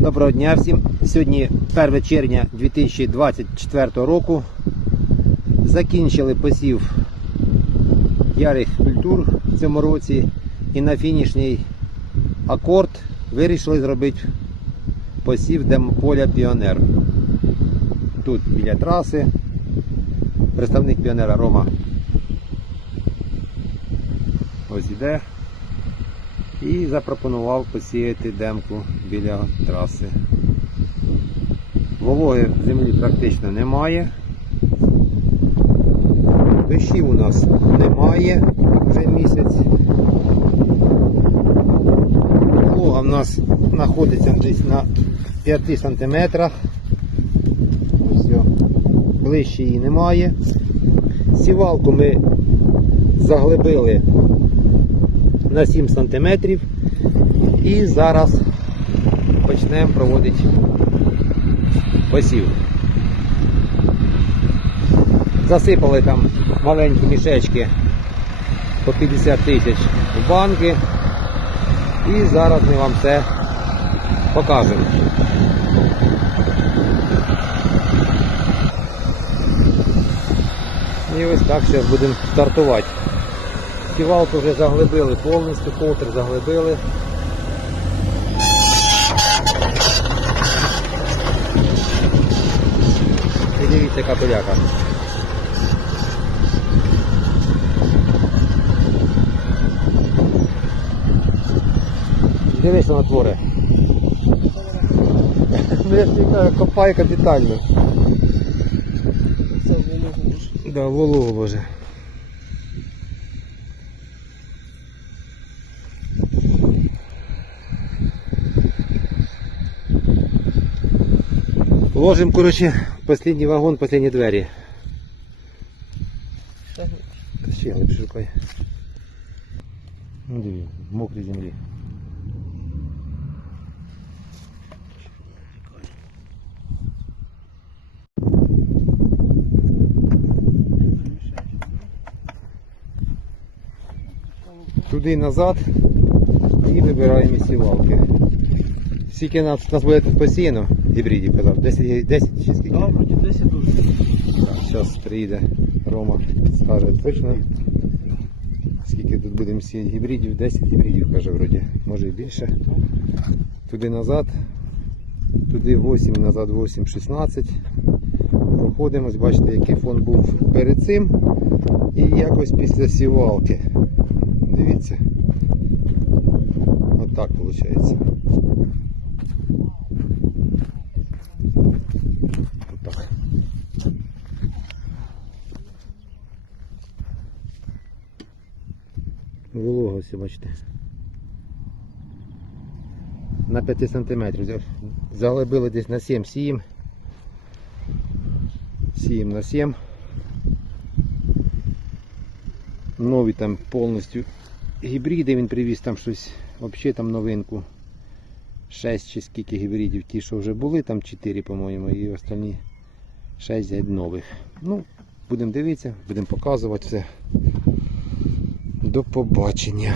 Доброго дня всім. Сьогодні 1 червня 2024 року. Закінчили посів ярих культур в цьому році і на фінішній акорд вирішили зробити посів демополя Піонер. Тут біля траси. Представник піонера Рома. Ось іде і запропонував посіяти демку біля траси. Вологи в землі практично немає. Дощів у нас немає вже місяць. Волога в нас знаходиться десь на 5 сантиметрах. Його. Ближче її немає. Сівалку ми заглибили на 7 см і зараз почнемо проводити посів. Засипали там маленькі мішечки по 50 тисяч в банки і зараз ми вам це покажемо. І ось так зараз будемо стартувати. Сівалку вже заглибили повністю, колтер заглибили. І дивіться капеляка. Дивися на твори. Ну копай капітально. Да, вологу боже. Ложим, короче, последний вагон, последние двері. Ще Та ще глибше рукой. Ну землі. Туди назад і вибираємо сівалки. Скільки нас, нас буде тут посіяно гібридів казав? 10, 10 чи скільки? Да, вроді 10 дуже. Зараз приїде Рома, скаже точно. Скільки тут будемо сіяти гібридів? 10 гібридів, каже вроді, може і більше. Туди назад, туди 8, назад 8, 16. Проходимось, бачите, який фон був перед цим. І якось після сівалки. Дивіться. От виходить. Волога ось, бачите. На 5 сантиметрів. Заглибили десь на 7 сієм. Сієм на 7. Нові там повністю гібриди він привіз там щось, взагалі там новинку. 6 чи скільки гібридів, ті, що вже були, там 4, по-моєму, і останні 6 нових. Ну, будемо дивитися, будемо показувати все. До побачення.